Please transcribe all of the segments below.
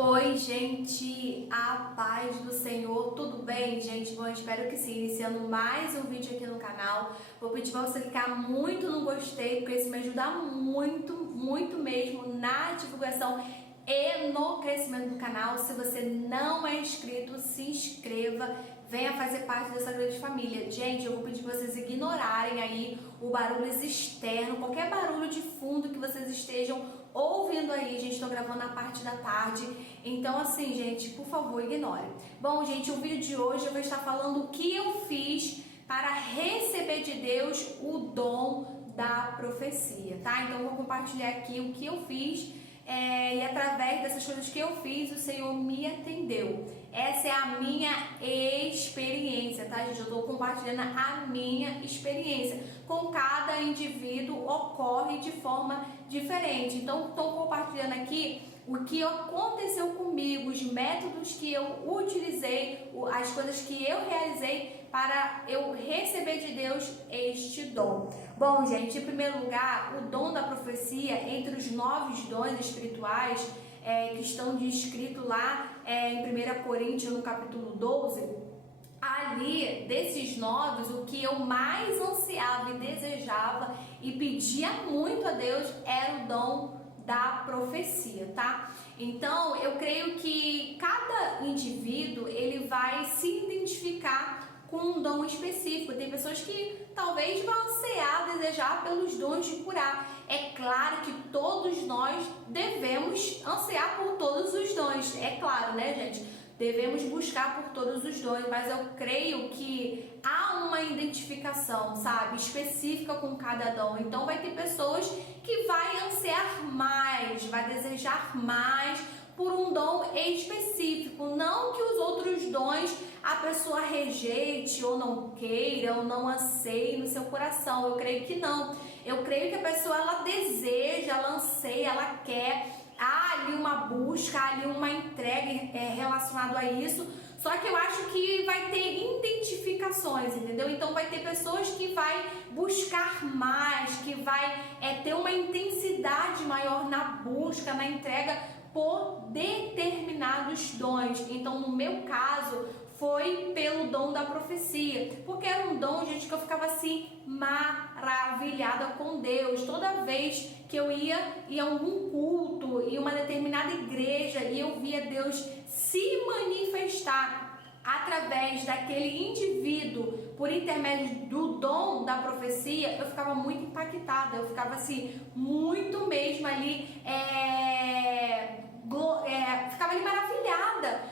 Oi, gente, a paz do Senhor, tudo bem, gente? Bom, espero que sim. Iniciando mais um vídeo aqui no canal, vou pedir para você clicar muito no gostei, porque isso me ajuda muito mesmo na divulgação e no crescimento do canal. Se você não é inscrito, se inscreva, venha fazer parte dessa grande família. Gente, eu vou pedir para vocês ignorarem aí o barulho externo, qualquer barulho de fundo que vocês estejam ouvindo aí. Gente, estou gravando na parte da tarde, então assim, gente, por favor, ignore. Bom, gente, o vídeo de hoje eu vou estar falando o que eu fiz para receber de Deus o dom da profecia, tá? Então eu vou compartilhar aqui o que eu fiz e através dessas coisas que eu fiz, o Senhor me atendeu. Essa é a minha experiência, tá, gente? Eu estou compartilhando a minha experiência. Com cada indivíduo ocorre de forma diferente. Então, estou compartilhando aqui o que aconteceu comigo, os métodos que eu utilizei, as coisas que eu realizei para eu receber de Deus este dom. Bom, gente, em primeiro lugar, o dom da profecia, entre os 9 dons espirituais que estão descritos lá em 1 Coríntios, no capítulo 12, ali, desses 9, o que eu mais ansiava e desejava e pedia muito a Deus era o dom da profecia, tá? Então, eu creio que cada indivíduo, ele vai se identificar com um dom específico. Tem pessoas que talvez vão ansiar, desejar pelos dons de curar. É claro que todos nós devemos ansiar por todos os dons, é claro, né, gente? Devemos buscar por todos os dons, mas eu creio que há uma identificação, sabe, específica com cada dom. Então vai ter pessoas que vai ansiar mais, vai desejar mais por um dom específico, não que os outros dons a pessoa rejeite ou não queira ou não anseie no seu coração. Eu creio que não. Eu creio que a pessoa, ela deseja, ela anseia, ela quer. Há ali uma busca, há ali uma entrega relacionada a isso. Só que eu acho que vai ter identificações, entendeu? Então vai ter pessoas que vai buscar mais, que vai ter uma intensidade maior na busca, na entrega por determinados dons. Então, no meu caso, foi pelo dom da profecia, porque era um dom, gente, que eu ficava assim maravilhada com Deus. Toda vez que eu ia em algum culto, em uma determinada igreja, e eu via Deus se manifestar através daquele indivíduo por intermédio do dom da profecia, eu ficava muito impactada, eu ficava assim muito mesmo ali ficava ali maravilhada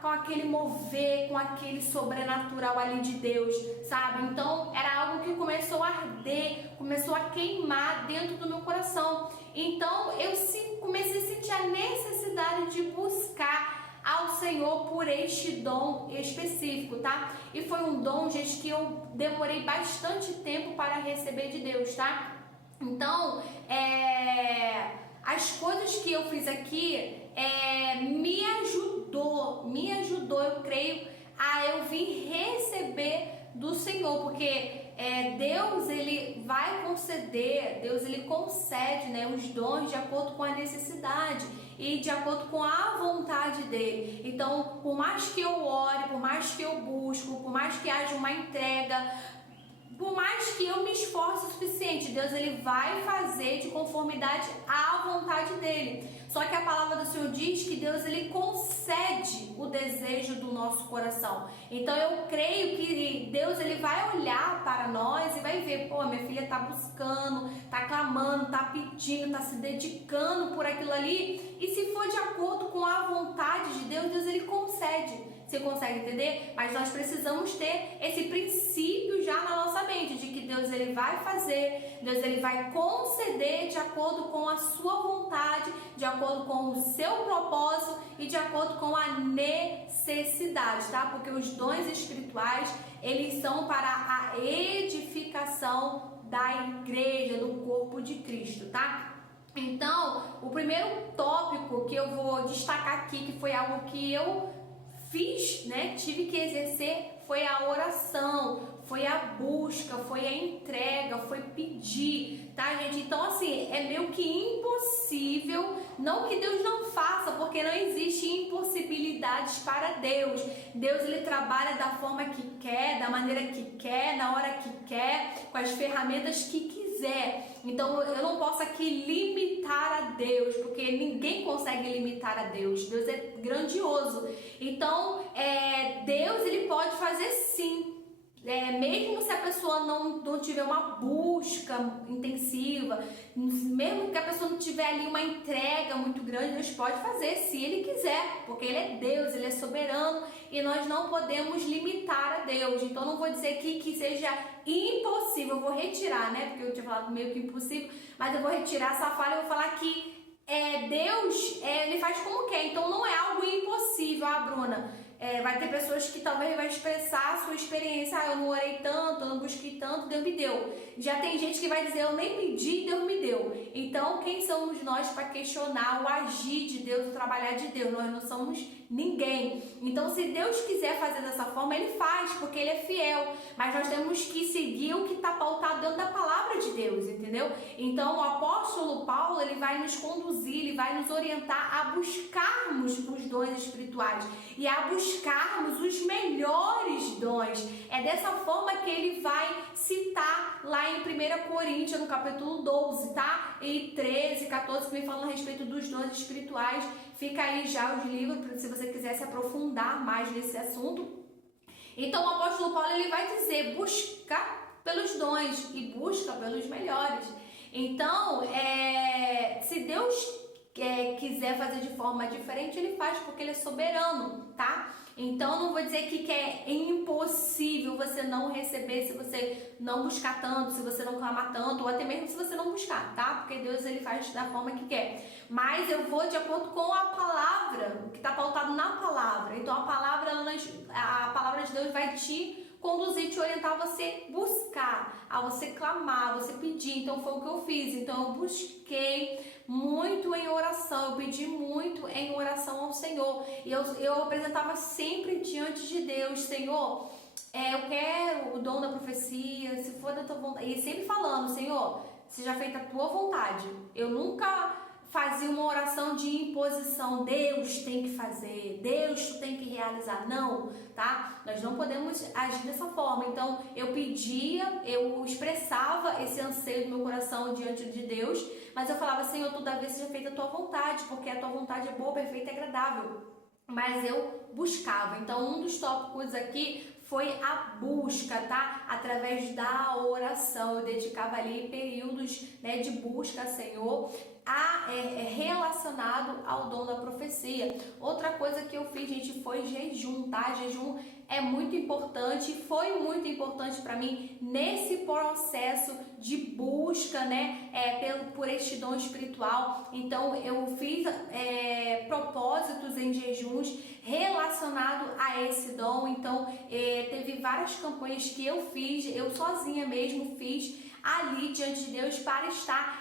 com aquele mover, com aquele sobrenatural ali de Deus, sabe? Então era algo que começou a arder, começou a queimar dentro do meu coração. Então eu comecei a sentir a necessidade de buscar ao Senhor por este dom específico, tá? E foi um dom, gente, que eu demorei bastante tempo para receber de Deus, tá? Então, as coisas que eu fiz aqui me ajudou, eu creio, a eu vir receber do Senhor, porque Deus, ele vai conceder, Deus, ele concede, né, os dons de acordo com a necessidade e de acordo com a vontade dele. Então, por mais que eu ore, por mais que eu busco, por mais que haja uma entrega, por mais que eu me esforce o suficiente, Deus, ele vai fazer de conformidade à vontade dele. Só que a palavra do Senhor diz que Deus, ele concede o desejo do nosso coração. Então eu creio que Deus, ele vai olhar para nós e vai ver, pô, minha filha tá buscando, tá clamando, tá pedindo, tá se dedicando por aquilo ali. E se for de acordo com a vontade de Deus, Deus, ele concede. Você consegue entender? Mas nós precisamos ter esse princípio já na nossa mente, de que Deus, ele vai fazer, Deus, ele vai conceder de acordo com a sua vontade, de acordo com o seu propósito e de acordo com a necessidade, tá? Porque os dons espirituais, eles são para a edificação da igreja, do corpo de Cristo, tá? Então, o primeiro tópico que eu vou destacar aqui, que foi algo que eu fiz, né, tive que exercer, foi a oração, foi a busca, foi a entrega, foi pedir, tá, gente? Então, assim, é meio que impossível Não que Deus não faça, porque não existe impossibilidades para Deus. Deus, ele trabalha da forma que quer, da maneira que quer, na hora que quer, com as ferramentas que quiser. Então eu não posso aqui limitar a Deus, porque ninguém consegue limitar a Deus. Deus é grandioso. Então Deus, ele pode fazer sim. Mesmo se a pessoa não tiver uma busca intensiva, mesmo que a pessoa não tiver ali uma entrega muito grande, Deus pode fazer se Ele quiser, porque Ele é Deus, Ele é soberano e nós não podemos limitar a Deus. Então não vou dizer que seja impossível, eu vou retirar, né? Porque eu tinha falado meio que impossível, mas eu vou retirar essa fala e vou falar que Deus, Ele faz como quer, então não é algo impossível, Bruna. Vai ter pessoas que talvez vai expressar a sua experiência, eu não orei tanto, eu não busquei tanto, Deus me deu. Já tem gente que vai dizer, eu nem pedi, Deus me deu. Então, quem somos nós para questionar o agir de Deus, o trabalhar de Deus? Nós não somos ninguém. Então, se Deus quiser fazer dessa forma, Ele faz, porque Ele é fiel. Mas nós temos que seguir o que está pautado dentro da palavra de Deus, entendeu? Então, o apóstolo Paulo, ele vai nos conduzir, ele vai nos orientar a buscarmos os dons espirituais e a buscarmos os melhores dons. É dessa forma que ele vai citar lá em 1 Coríntios, no capítulo 12, tá? E 13, 14, que vem falando a respeito dos dons espirituais. Fica aí já os livros, se você quiser se aprofundar mais nesse assunto. Então, o apóstolo Paulo, ele vai dizer, busca pelos dons e busca pelos melhores. Então, se Deus quiser fazer de forma diferente, Ele faz, porque Ele é soberano, tá? Então, não vou dizer que é impossível você não receber se você não buscar tanto, se você não clamar tanto, ou até mesmo se você não buscar, tá? Porque Deus, ele faz da forma que quer. Mas eu vou de acordo com a palavra, o que está pautado na palavra. Então, a palavra de Deus vai te conduzir, te orientar a você buscar, a você clamar, a você pedir. Então foi o que eu fiz. Então eu busquei muito em oração, eu pedi muito em oração ao Senhor. E eu apresentava sempre diante de Deus, Senhor, eu quero o dom da profecia, se for da tua vontade. E sempre falando, Senhor, seja feita a tua vontade. Eu nunca fazia uma oração de imposição, Deus tem que fazer, Deus tu tem que realizar, não, tá? Nós não podemos agir dessa forma. Então eu pedia, eu expressava esse anseio do meu coração diante de Deus, mas eu falava, Senhor, todavia seja feita a tua vontade, porque a tua vontade é boa, perfeita e agradável. Mas eu buscava. Então um dos tópicos aqui foi a busca, tá? Através da oração. Eu dedicava ali períodos, né, de busca, Senhor, relacionado ao dom da profecia. Outra coisa que eu fiz, gente, foi jejum, tá? Jejum é muito importante, foi muito importante para mim nesse processo de busca, né, por este dom espiritual. Então eu fiz propósitos em jejuns relacionado a esse dom. Então teve várias campanhas que eu fiz, eu sozinha mesmo fiz ali diante de Deus para estar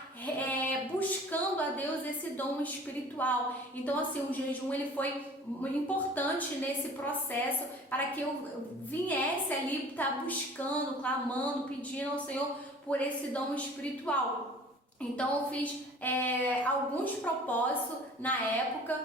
buscando a Deus esse dom espiritual. Então assim, o jejum ele foi importante nesse processo para que eu viesse ali estar buscando, clamando, pedindo ao Senhor por esse dom espiritual. Então eu fiz alguns propósitos na época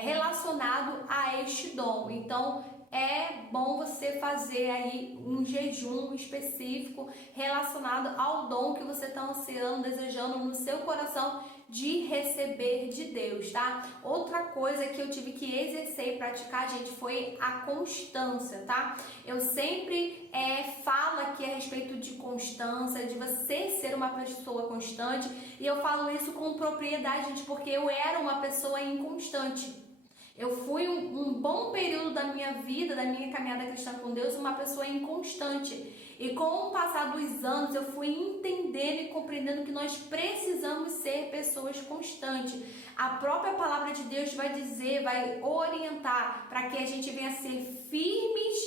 relacionado a este dom. Então é bom você fazer aí um jejum específico relacionado ao dom que você está ansiando, desejando no seu coração de receber de Deus, tá? Outra coisa que eu tive que exercer e praticar, gente, foi a constância, tá? Eu sempre falo aqui a respeito de constância, de você ser uma pessoa constante, e eu falo isso com propriedade, gente, porque eu era uma pessoa inconstante. Eu fui um bom período da minha vida, da minha caminhada cristã com Deus, uma pessoa inconstante. E com o passar dos anos, eu fui entendendo e compreendendo que nós precisamos ser pessoas constantes. A própria palavra de Deus vai dizer, vai orientar para que a gente venha a ser firmes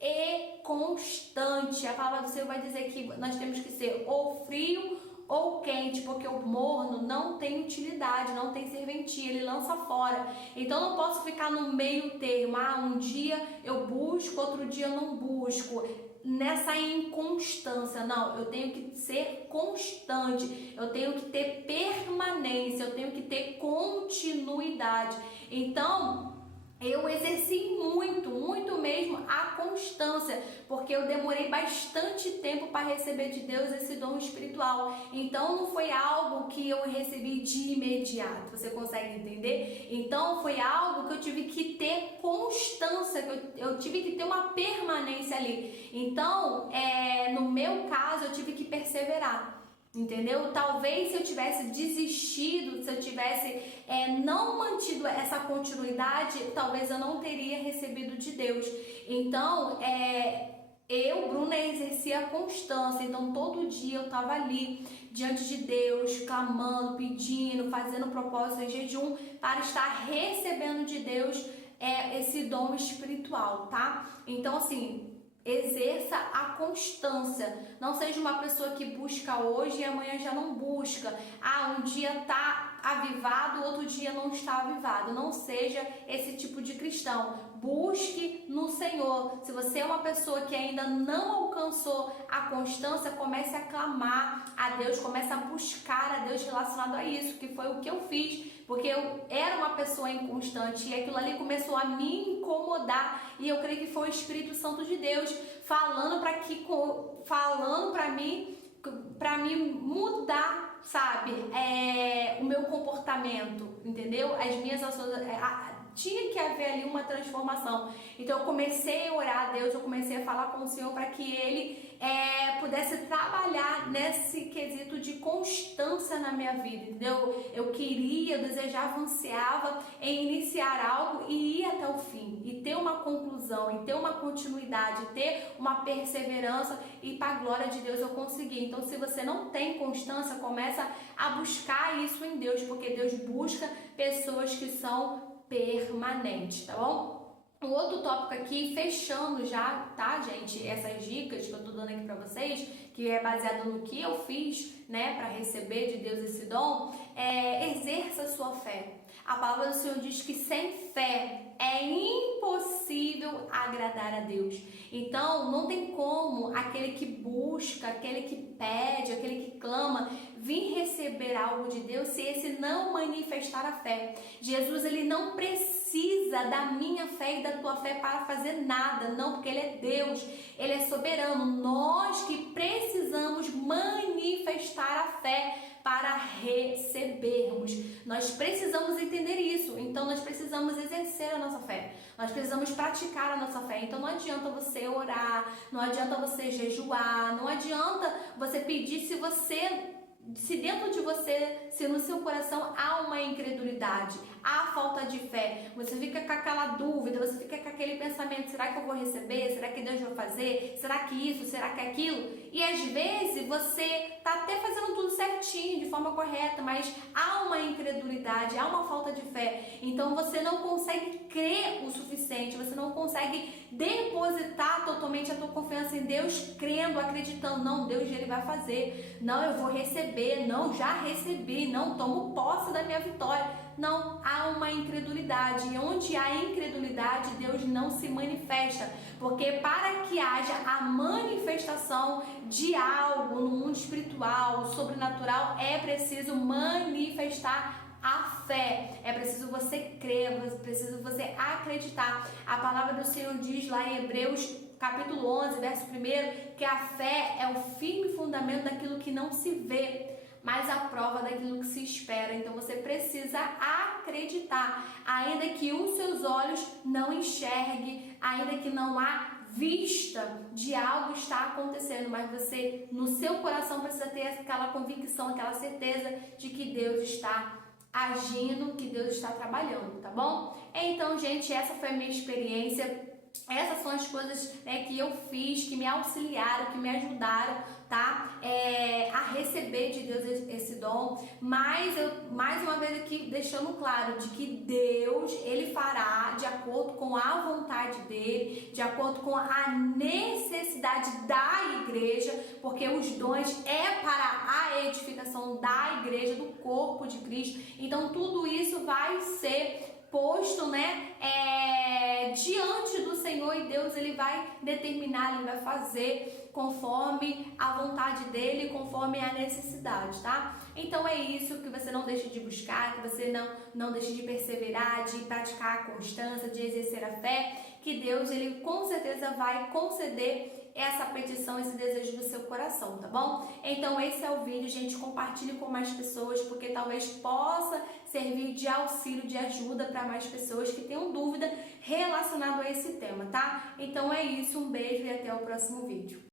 e constante. A palavra do Senhor vai dizer que nós temos que ser ou frio ou quente, porque o morno não tem utilidade, não tem serventia, ele lança fora. Então não posso ficar no meio termo, um dia eu busco, outro dia eu não busco. nessa inconstância. Não, eu tenho que ser constante, eu tenho que ter permanência, eu tenho que ter continuidade. Então, eu exerci muito mesmo a constância, porque eu demorei bastante tempo para receber de Deus esse dom espiritual. Então não foi algo que eu recebi de imediato, você consegue entender? Então foi algo que eu tive que ter constância, que eu tive que ter uma permanência ali. Então, no meu caso, eu tive que perseverar. Entendeu? Talvez se eu tivesse desistido, se eu tivesse não mantido essa continuidade, talvez eu não teria recebido de Deus. Então, Bruna, exercia a constância. Então, todo dia eu estava ali, diante de Deus, clamando, pedindo, fazendo propósito em jejum, para estar recebendo de Deus esse dom espiritual, tá? Então, assim, exerça a constância. Não seja uma pessoa que busca hoje e amanhã já não busca. Um dia está avivado, outro dia não está avivado. Não seja esse tipo de cristão. Busque no Senhor. Se você é uma pessoa que ainda não alcançou a constância, comece a clamar a Deus, comece a buscar a Deus relacionado a isso, que foi o que eu fiz. Porque eu era uma pessoa inconstante e aquilo ali começou a me incomodar, e eu creio que foi o Espírito Santo de Deus falando para mim mudar, sabe, o meu comportamento, entendeu? As minhas ações, tinha que haver ali uma transformação. Então eu comecei a orar a Deus, eu comecei a falar com o Senhor para que Ele pudesse trabalhar nesse quesito de constância na minha vida, entendeu? Eu queria, eu desejava, ansiava em iniciar algo e ir até o fim, e ter uma conclusão, e ter uma continuidade, ter uma perseverança, e para a glória de Deus eu consegui. Então, se você não tem constância, começa a buscar isso em Deus, porque Deus busca pessoas que são permanentes, tá bom? Um outro tópico aqui, fechando já, tá, gente? Essas dicas que eu tô dando aqui pra vocês, que é baseado no que eu fiz, né, para receber de Deus esse dom, exerça a sua fé. A palavra do Senhor diz que sem fé é impossível agradar a Deus. Então, não tem como aquele que busca, aquele que pede, aquele que clama, vir receber algo de Deus se esse não manifestar a fé. Jesus, ele não precisa da minha fé e da tua fé para fazer nada, não, porque ele é Deus, ele é soberano. Nós que precisamos manifestar a fé para recebermos. Nós precisamos entender isso. Então nós precisamos exercer a nossa fé. Nós precisamos praticar a nossa fé. Então não adianta você orar, não adianta você jejuar, não adianta você pedir se dentro de você, se no seu coração há uma incredulidade, há falta de fé, você fica com aquela dúvida, você fica com aquele pensamento, será que eu vou receber? Será que Deus vai fazer? Será que isso? Será que aquilo? E às vezes você está até fazendo tudo certinho, de forma correta, mas há uma incredulidade, há uma falta de fé. Então você não consegue crer o suficiente, você não consegue depositar totalmente a tua confiança em Deus, crendo, acreditando, não, Deus ele vai fazer, não, eu vou receber, não, já recebi, não, tomo posse da minha vitória. Não, há uma incredulidade, e onde há incredulidade, Deus não se manifesta, porque para que haja a manifestação de algo no mundo espiritual, sobrenatural, é preciso manifestar a fé, é preciso você crer, é preciso você acreditar. A palavra do Senhor diz lá em Hebreus capítulo 11, verso 1, que a fé é o firme fundamento daquilo que não se vê, mas a prova daquilo que se espera. Então você precisa acreditar, ainda que os seus olhos não enxerguem, ainda que não há vista de algo estar acontecendo, mas você, no seu coração, precisa ter aquela convicção, aquela certeza de que Deus está agindo, que Deus está trabalhando, tá bom? Então, gente, essa foi a minha experiência. Essas são as coisas, né, que eu fiz, que me auxiliaram, que me ajudaram, tá? A receber de Deus esse dom. Mas eu, mais uma vez aqui, deixando claro de que Deus, ele fará de acordo com a vontade dele, de acordo com a necessidade da igreja, porque os dons é para a edificação da igreja, do corpo de Cristo. Então tudo isso vai ser posto, né, diante do Senhor, Senhor e Deus ele vai determinar, ele vai fazer conforme a vontade dele, conforme a necessidade, tá? Então é isso, que você não deixe de buscar, que você não deixe de perseverar, de praticar a constância, de exercer a fé, que Deus ele com certeza vai conceder essa petição, esse desejo do seu coração, tá bom? Então esse é o vídeo, gente, compartilhe com mais pessoas, porque talvez possa servir de auxílio, de ajuda para mais pessoas que tenham dúvida relacionado a esse tema, tá? Então é isso, um beijo e até o próximo vídeo.